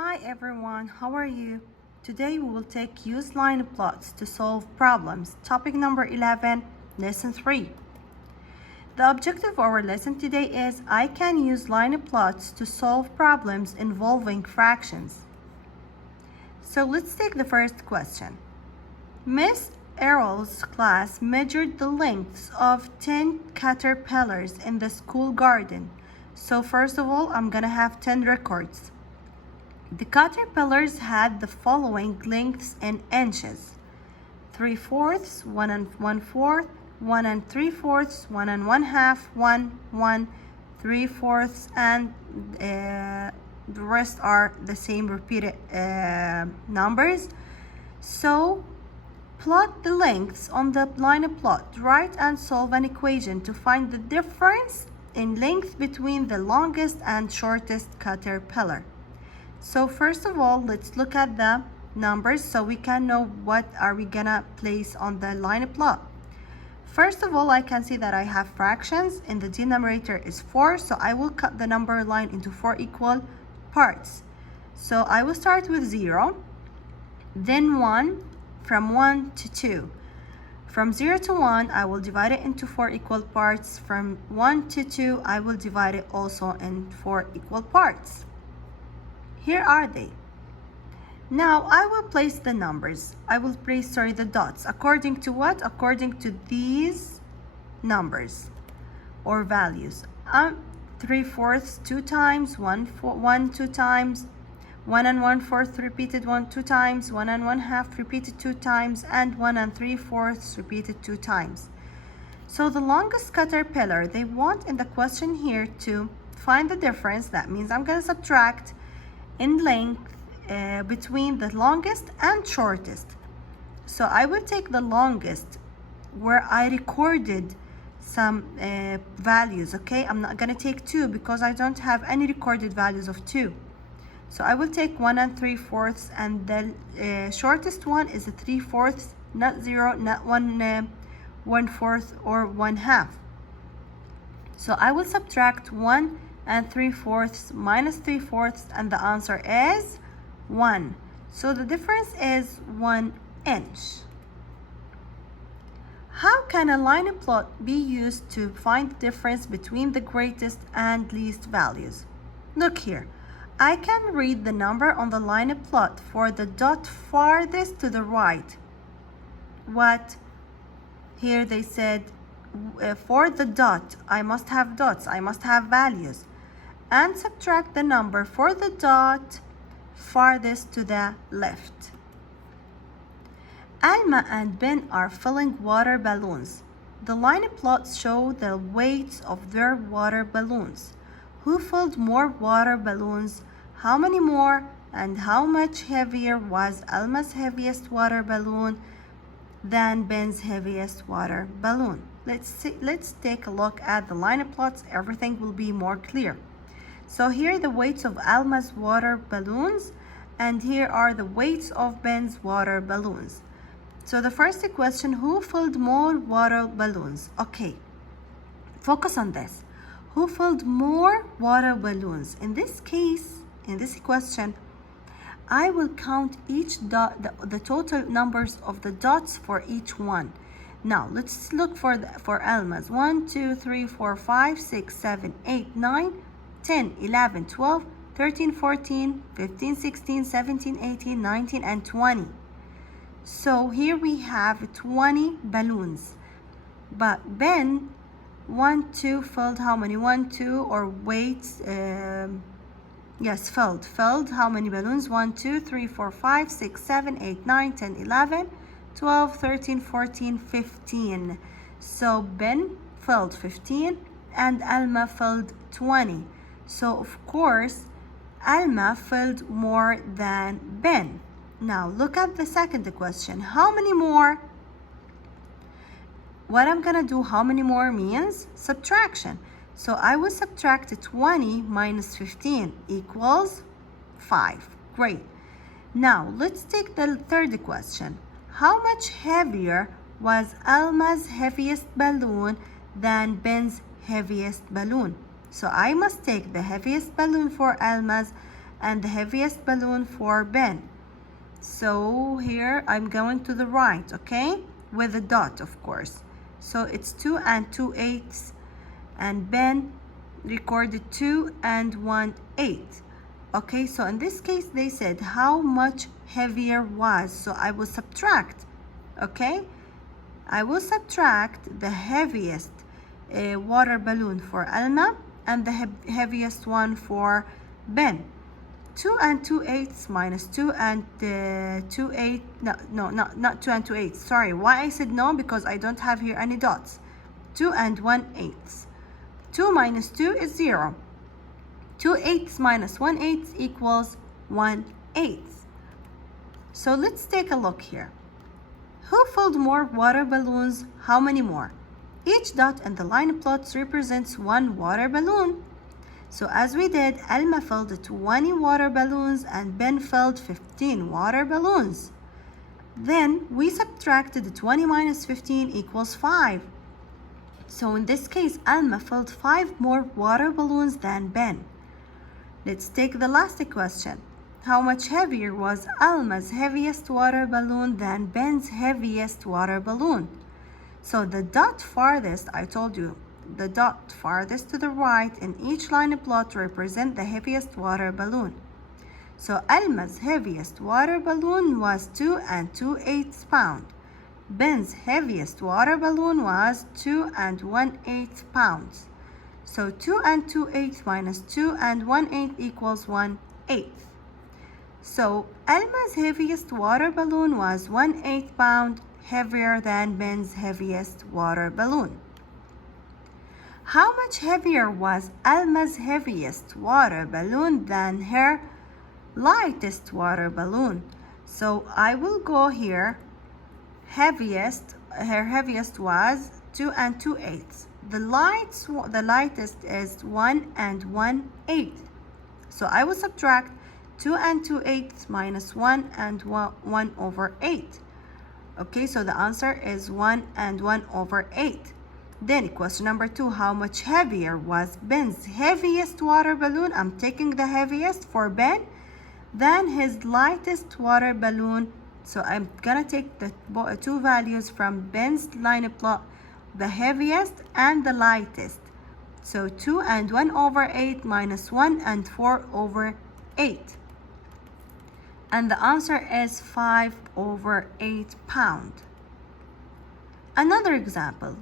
Hi everyone, how are you? Today we will take use line plots to solve problems. Topic number 11, lesson 3. The objective of our lesson today is I can use line plots to solve problems involving fractions. So let's take the first question. Miss Errol's class measured the lengths of 10 caterpillars in the school garden. So first of all, I'm gonna have 10 records. The caterpillars had the following lengths in inches: 3/4, 1 1/4, 1 3/4, 1 1/2, 1 3/4, and the rest are the same repeated numbers. So plot the lengths on the line plot. Write and solve an equation to find the difference in length between the longest and shortest caterpillar. So first of all, let's look at the numbers so we can know what are we gonna place on the line plot. First of all, I can see that I have fractions and the denominator is 4, so I will cut the number line into 4 equal parts. So I will start with 0, then 1, from 1 to 2. From 0 to 1, I will divide it into 4 equal parts. From 1 to 2, I will divide it also in 4 equal parts. Here are they. Now I will place the numbers. I will place, the dots. According to what? According to these numbers or values. 3/4 2 times, 1 2 times, 1 1/4 repeated 2 times, 1 1/2 repeated 2 times, and 1 3/4 repeated 2 times. So the longest caterpillar, they want in the question here to find the difference. That means I'm going to subtract in length between the longest and shortest. So I will take the longest where I recorded some values, okay? I'm not gonna take 2 because I don't have any recorded values of 2. So I will take 1 3/4, and the shortest one is a 3/4, not 0, not 1/4 or 1/2. So I will subtract 1 3/4 minus 3/4, and the answer is 1. So the difference is 1 inch. How can a line plot be used to find the difference between the greatest and least values? Look here. I can read the number on the line plot for the dot farthest to the right. What? Here they said for the dot, I must have dots, I must have values. And subtract the number for the dot farthest to the left. Alma and Ben are filling water balloons. The line plots show the weights of their water balloons. Who filled more water balloons? How many more? And how much heavier was Alma's heaviest water balloon than Ben's heaviest water balloon? Let's take a look at the line plots. Everything will be more clear. So here are the weights of Alma's water balloons, and here are the weights of Ben's water balloons. So the first question, who filled more water balloons? Okay, focus on this. Who filled more water balloons? In this case, in this question, I will count each dot, the total numbers of the dots for each one. Now let's look for Alma's. 1 2 3 4 5 6 7 8 9 10 11 12 13 14 15 16 17 18 19 and 20. So here we have 20 balloons. But Ben 1 2 filled how many? 1 2 or weights, yes, filled how many balloons? 1 2 3 4 5 6 7 8 9 10 11 12 13 14 15. So Ben filled 15 and Alma filled 20. So of course Alma filled more than Ben. Now look at the second question. How many more? What I'm gonna do, how many more means subtraction. So I will subtract 20 minus 15 equals 5. Great. Now let's take the third question. How much heavier was Alma's heaviest balloon than Ben's heaviest balloon? So I must take the heaviest balloon for Alma's and the heaviest balloon for Ben. So here I'm going to the right, okay, with a dot, of course. So it's 2 and 2/8, and Ben recorded 2 and 1/8. Okay, so in this case they said how much heavier was, so I will subtract. Okay, I will subtract the heaviest water balloon for Alma and the heaviest one for Ben. 2 and 2/8 minus 2 and 2/8, not 2 and 2/8, sorry. Why I said no? Because I don't have here any dots. 2 and 1/8. 2 minus 2 is 0. 2/8 minus 1/8 equals 1/8. So let's take a look here. Who filled more water balloons? How many more? Each dot in the line plots represents one water balloon. So as we did, Alma filled 20 water balloons and Ben filled 15 water balloons. Then we subtracted 20 minus 15 equals 5. So in this case, Alma filled 5 more water balloons than Ben. Let's take the last question. How much heavier was Alma's heaviest water balloon than Ben's heaviest water balloon? So the dot farthest, I told you, the dot farthest to the right in each line plot represent the heaviest water balloon. So Alma's heaviest water balloon was 2 and 2/8 pounds. Ben's heaviest water balloon was 2 and 1/8 pounds. So 2 and 2/8 minus 2 and 1/8 equals 1/8. So Alma's heaviest water balloon was 1/8 pound heavier than Ben's heaviest water balloon. How much heavier was Alma's heaviest water balloon than her lightest water balloon? So I will go here. Her heaviest was 2 and 2/8. The lightest is 1 and 1/8. So I will subtract 2 and 2/8 minus 1 and 1/8. Okay, so the answer is 1 and 1/8. Then question number 2, how much heavier was Ben's heaviest water balloon? I'm taking the heaviest for Ben than his lightest water balloon. So I'm gonna take the two values from Ben's line plot, the heaviest and the lightest. So 2 and 1/8 minus 1 and 4/8. And the answer is 5/8 pound. Another example.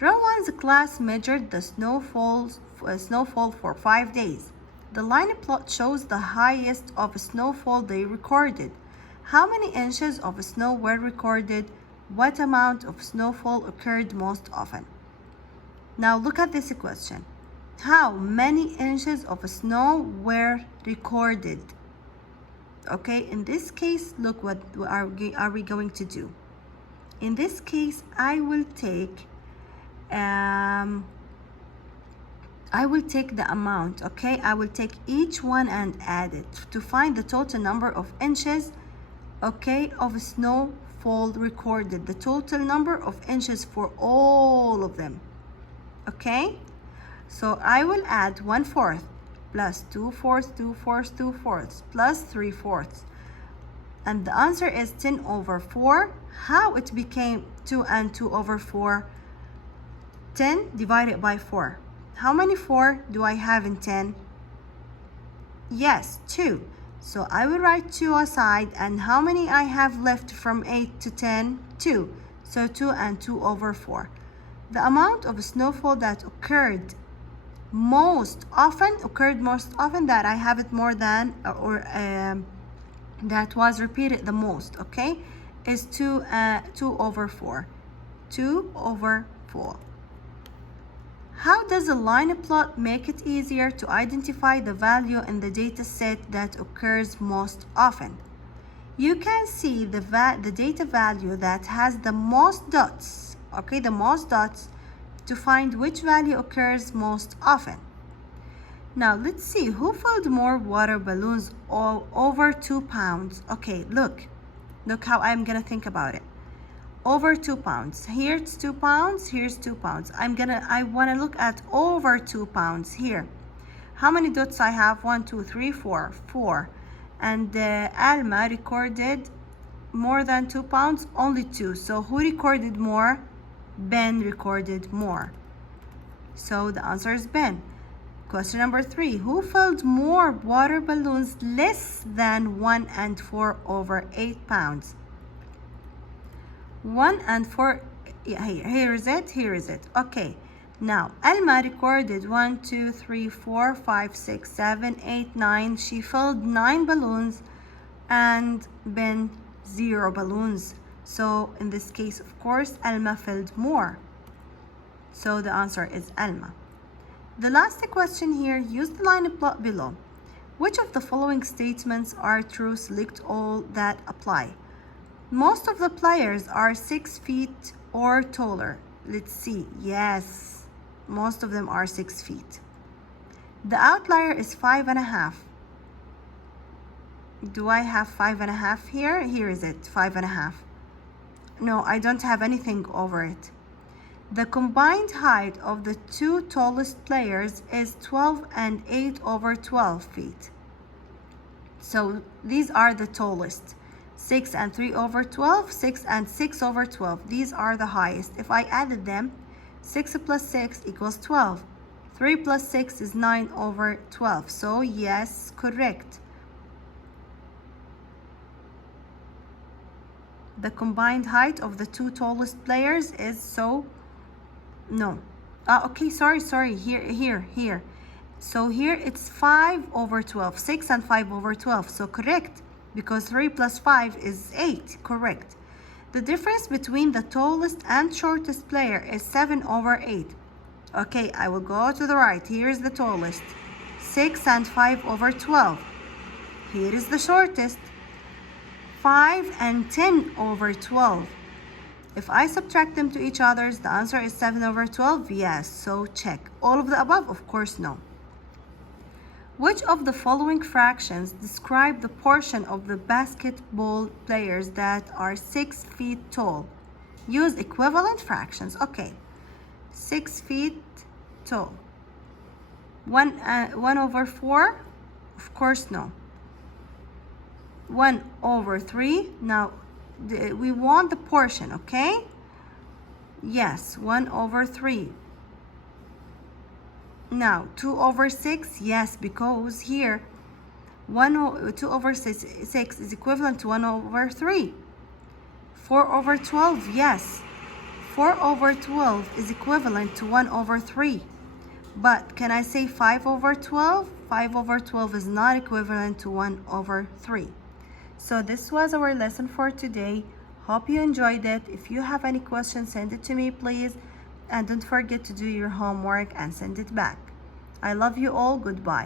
Rowan's class measured the snowfall for 5 days. The line plot shows the highest of snowfall they recorded. How many inches of snow were recorded? What amount of snowfall occurred most often? Now look at this question. How many inches of snow were recorded? Okay, in this case, look what are we going to do. In this case, I will take the amount, okay? I will take each one and add it to find the total number of inches, okay, of snowfall recorded, the total number of inches for all of them, okay? So I will add 1/4 plus 2/4, 2/4, 2/4 plus 3/4. And the answer is 10/4. How it became 2 and 2/4? 10 divided by 4. How many 4 do I have in 10? Yes, 2. So I will write 2 aside, and how many I have left from 8 to 10? 2. So 2 and 2/4. The amount of snowfall that occurred most often that I have it more than that was repeated the most, okay, is 2/4. 2/4. How does a line plot make it easier to identify the value in the data set that occurs most often? You can see the data value that has the most dots, okay, the most dots, to find which value occurs most often. Now let's see who filled more water balloons over 2 pounds. Okay, look how I'm gonna think about it. Over 2 pounds. Here it's 2 pounds, here's 2 pounds. I wanna look at over 2 pounds here. How many dots I have? 1, 2, 3, 4. 4. And Alma recorded more than 2 pounds, only 2. So who recorded more? Ben recorded more. So the answer is Ben. Question number 3. Who filled more water balloons less than 1 and 4 over 8 pounds? 1 and 4, here is it. Okay, now Alma recorded 1, 2, 3, 4, 5, 6, 7, 8, 9. She filled 9 balloons and Ben 0 balloons. So in this case, of course, Alma filled more. So the answer is Alma. The last question here, use the line plot below. Which of the following statements are true? Select all that apply. Most of the players are 6 feet or taller. Let's see. Yes, most of them are 6 feet. The outlier is 5.5. Do I have 5.5 here? Here is it, 5.5. No, I don't have anything over it. The combined height of the 2 tallest players is 12 and 8 over 12 feet. So these are the tallest. 6 and 3 over 12, 6 and 6 over 12. These are the highest. If I added them, 6 plus 6 equals 12. 3 plus 6 is 9 over 12. So yes, correct. The combined height of the 2 tallest players is no. Okay, sorry, here. So here it's 5 over 12, 6 and 5 over 12. So correct, because 3 plus 5 is 8, correct. The difference between the tallest and shortest player is 7 over 8. Okay, I will go to the right. Here is the tallest, 6 and 5 over 12. Here is the shortest, 5 and 10 over 12. If I subtract them to each other, the answer is 7 over 12. Yes, so check. All of the above? Of course, no. Which of the following fractions describe the portion of the basketball players that are 6 feet tall? Use equivalent fractions. Okay, 6 feet tall. 1 over 4? Of course, no. 1 over 3. Now, we want the portion, okay? Yes, 1 over 3. Now, 2 over 6, yes, because here 2 over 6 is equivalent to 1 over 3. 4 over 12, yes. 4 over 12 is equivalent to 1 over 3. But can I say 5 over 12? 5 over 12 is not equivalent to 1 over 3. So this was our lesson for today. Hope you enjoyed it. If you have any questions, send it to me, please. And don't forget to do your homework and send it back. I love you all. Goodbye.